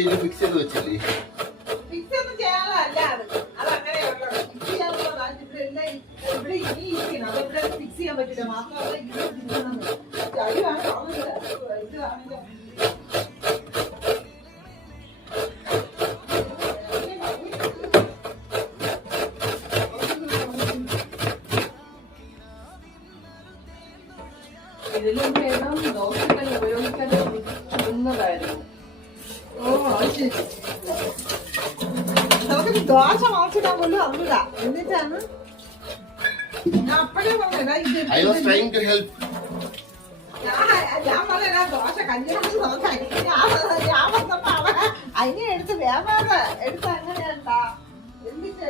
ഇതിൽ ഫിക്സ് ചെയ്ത് വെച്ചില്ലേ? ഫിക്സ് ഒന്നും ചെയ്യാനല്ല അത് അങ്ങനെയുള്ള ഫിക്സ് ചെയ്യാനുള്ളതാ. ഇവിടെ ഇനി ഇരിക്കണം, അതിവിടെ ഫിക്സ് ചെയ്യാൻ പറ്റില്ല. മാത്രമല്ല ഇവിടെ ചടിയാണ് ഇത് ആണെങ്കിൽ ഇതിലും വേണം ദോശകൾ ഉപയോഗിക്കാൻ ചുടുന്നതായിരുന്നു. ഓ ശരി. നമുക്ക് ദോശ വളച്ചിടാൻ പോലും അറിയില്ല. എന്നിട്ടാണ് ഞാൻ അപ്പഴേ പറഞ്ഞതാ I was trying to help. ഞാൻ പറഞ്ഞ ദോശ കഞ്ഞിട്ട് നോക്കാൻ ഞാൻ വന്നപ്പോ അവ അതിനെ എടുത്ത് വേവാതെ എടുത്ത് അങ്ങനെയല്ല എന്നിട്ട്